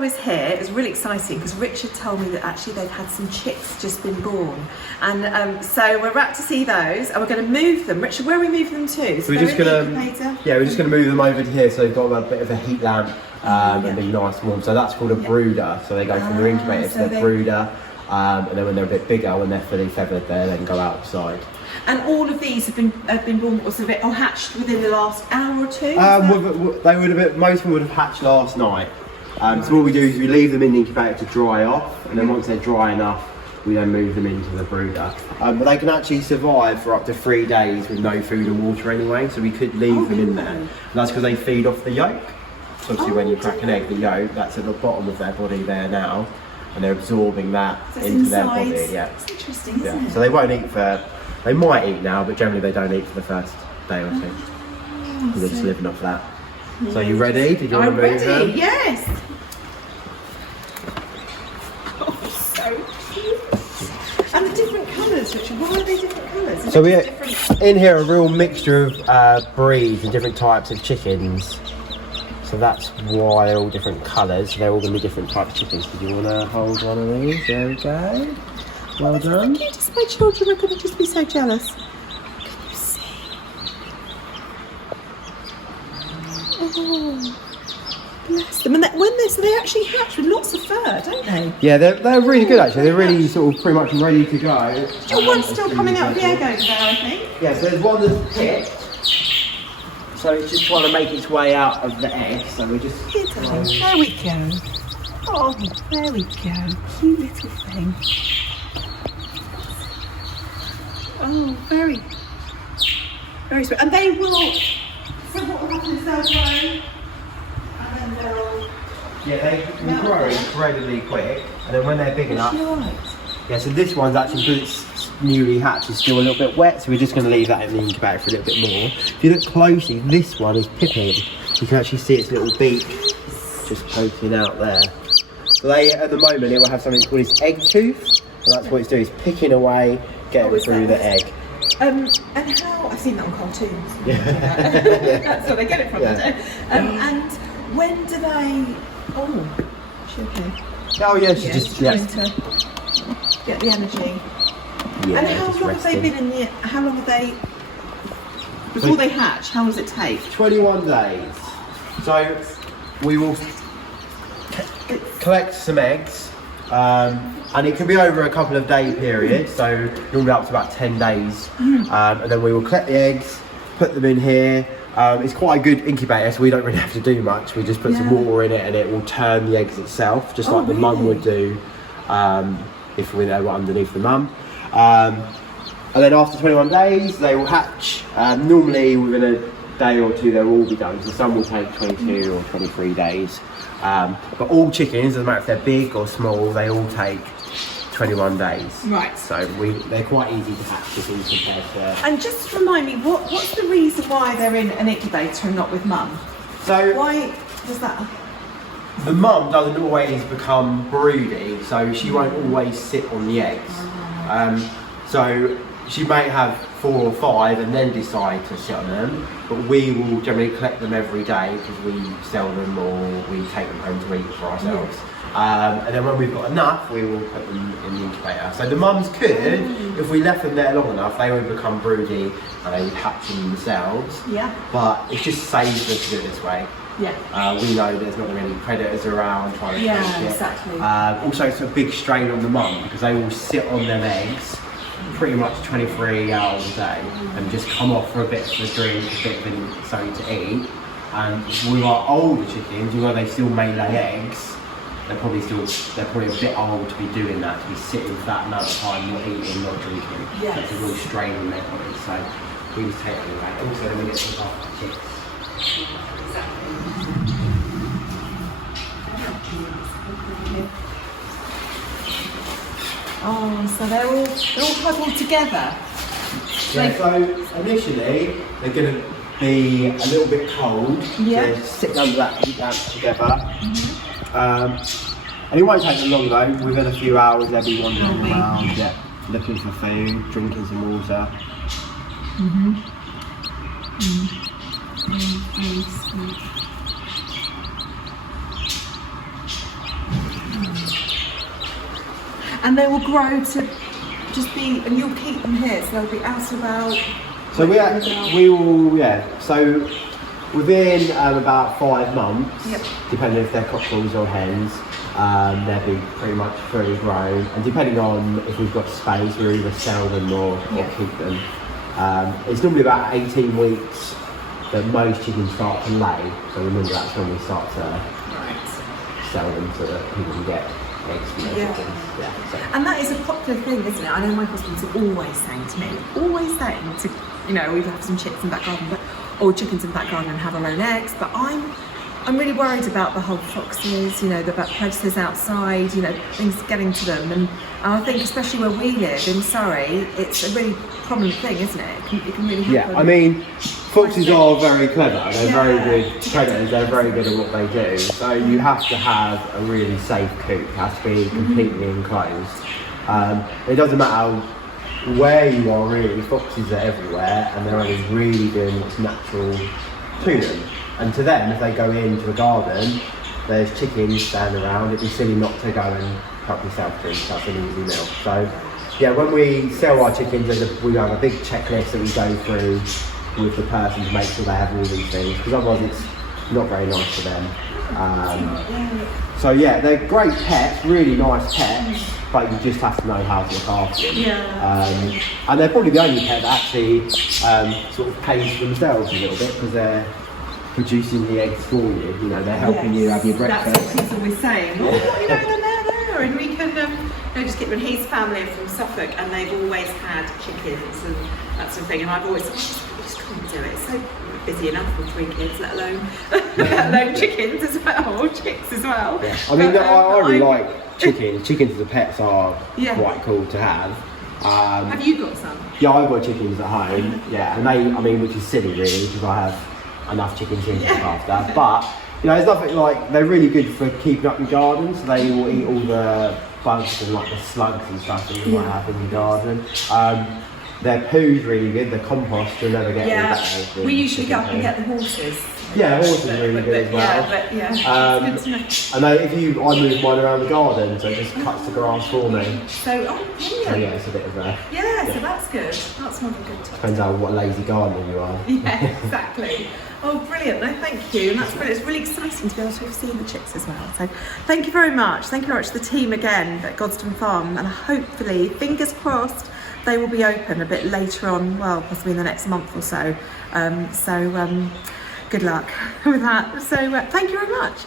was here, it was really exciting because Richard told me that actually they've had some chicks just been born, and so we're about to see those, and we're going to move them. Richard, where are we moving them to? So we're just going to move them over to here, so they've got a bit of a heat lamp and be nice and warm. So that's called a brooder. So they go from their incubator to their brooder, and then when they're a bit bigger, when they're fully feathered, they then go outside. And all of these have been born or hatched within the last hour or two? They would have. Most of them would have hatched last night. So what we do is we leave them in the incubator to dry off, and then once they're dry enough, we then move them into the brooder. But they can actually survive for up to 3 days with no food or water anyway, so we could leave them in there. And that's because they feed off the yolk. So obviously when you crack an egg, the yolk, that's at the bottom of their body there now, and they're absorbing that into their body. Yeah. It's interesting, isn't it? So they won't eat they might eat now, but generally they don't eat for the first day or two. They're just living off that. So are you ready? Did you want to move them? Yes. Oh, so cute. And the different colours, Richard. Why are they different colours? So we're in here a real mixture of breeds and different types of chickens. So that's why they're all different colours. They're all going to be different types of chickens. Did you want to hold one of these? There we go. Well done. The cutest, my children are going to just be so jealous. Can you see? Oh, bless them. And so they actually hatch with lots of fur, don't they? Yeah, they're really good actually. They're really sort of pretty much ready to go. One's still coming out of the egg over there, I think. Yeah, so there's one that's picked. So it's just trying to make its way out of the egg. So we just. There we go. Oh, there we go. Cute little thing. Oh, very sweet. And they will. So what will happen is they'll grow, and then they'll. Yeah, they will grow incredibly quick, and then when they're big enough. Right. Yeah, so this one's actually, because it's newly hatched, is still a little bit wet, so we're just going to leave that in the incubator for a little bit more. If you look closely, this one is pipping. You can actually see its little beak just poking out there. So they, at the moment, it will have something called its egg tooth, and that's what it's doing. It's picking away, getting through the egg. And how, I've seen that on cartoons. Yeah. That's where they get it from, and when do they, she okay? Oh yeah, she's trying to get the energy. Yeah, and how long have they been in how long have they, before they hatch, how long does it take? 21 days. So we will collect some eggs, and it can be over a couple of day period, so normally up to about 10 days. And then we will collect the eggs, put them in here. It's quite a good incubator, so we don't really have to do much. We just put some water in it and it will turn the eggs itself, just like the mum would do if they were underneath the mum. And then after 21 days they will hatch. Normally within a day or two they'll all be done, so some will take 22 or 23 days. But all chickens, doesn't matter if they're big or small, they all take 21 days. Right. So they're quite easy to hatch chickens compared to... And just remind me, what's the reason why they're in an incubator and not with mum? So why does that... The mum doesn't always become broody, so she won't always sit on the eggs. So she may have 4 or 5 and then decide to sit on them, but we will generally collect them every day because we sell them or we take them home to eat for ourselves. And then when we've got enough, we will put them in the incubator. So the mums could, if we left them there long enough, they would become broody and they would hatch themselves. Yeah. But it's just safer to do it this way. Yeah. We know there's not going to be any predators around trying to catch it. Exactly. Also, it's a big strain on the mum because they will sit on their eggs pretty much 23 hours a day and just come off for a bit of a drink, a bit of something to eat. And with our older chickens, although they still may lay eggs, they're probably a bit old to be doing that, to be sitting for that amount of time, not eating, not drinking. Yes. So it's a real strain on their bodies. So we just take it away. Also, then we get some half chicks. Oh, so they're all huddled together. Yeah, so initially they're going to be a little bit cold. Yeah. So sit under that heat lamp together. And it won't take them long though. Within a few hours they'll be wandering around, looking for food, drinking some water. they will grow to just be, and you'll keep them here, so they'll be out and about. So we will, so within about 5 months, depending if they're cockles or hens, they'll be pretty much fully grown, and depending on if we've got space, we'll either sell them or keep them. It's normally about 18 weeks that most chickens start to lay, so remember that's when we start to sell them so that people can get eggs from their chickens. So. And that is a popular thing, isn't it? I know my husband's always saying to me, we'd have some chicks in the back garden, or chickens in the back garden and have our own eggs, but I'm really worried about the whole foxes, about predators outside, things getting to them, and I think especially where we live in Surrey, it's a really prominent thing, isn't it? It can really happen. I mean, foxes are very clever, they're very good predators, they're very good at what they do, so you have to have a really safe coop, it has to be completely enclosed. It doesn't matter where you are really, foxes are everywhere, and they're only really doing what's natural to them. And to them, if they go into a garden, there's chickens standing around, it'd be silly not to go and help yourself drink, that's an easy meal. So yeah, when we sell our chickens, we have a big checklist that we go through with the person to make sure they have all these things, because otherwise it's not very nice for them. So yeah, they're great pets, really nice pets, but you just have to know how to look after them. And they're probably the only pet that actually sort of pays for themselves a little bit, because they're producing the eggs for you, they're helping you have your breakfast. That's what he's always saying. They're there, and we can just get when his family are from Suffolk, and they've always had chickens and that sort of thing, and I've always said, I just couldn't do it. It's so busy enough with 3 kids, let alone chickens as well, or chicks as well. Yeah. I mean, I really like chickens. Chickens as a pets are quite cool to have. Have you got some? Yeah, I've got chickens at home. Yeah, and which is silly really, because I have enough chickens here to look after. But there's nothing like, they're really good for keeping up your garden, so they will eat all the bugs and like the slugs and stuff that you might have in your garden. Their poo's really good, the compost you'll never get any better. We usually go up and get the horses. Yeah, horses are really good as well. It's good to know. I know I move mine around the garden, so it just cuts the grass for me. So, brilliant. So yeah, it's a bit of a... So that's good. That's not a good tip. Depends on what lazy gardener you are. Yeah, exactly. Oh, brilliant. No, thank you. And that's brilliant. It's really exciting to be able to see the chicks as well. So thank you very much. Thank you very much to the team again at Godstone Farm. And hopefully, fingers crossed, they will be open a bit later on, well, possibly in the next month or so. Good luck with that. So thank you very much.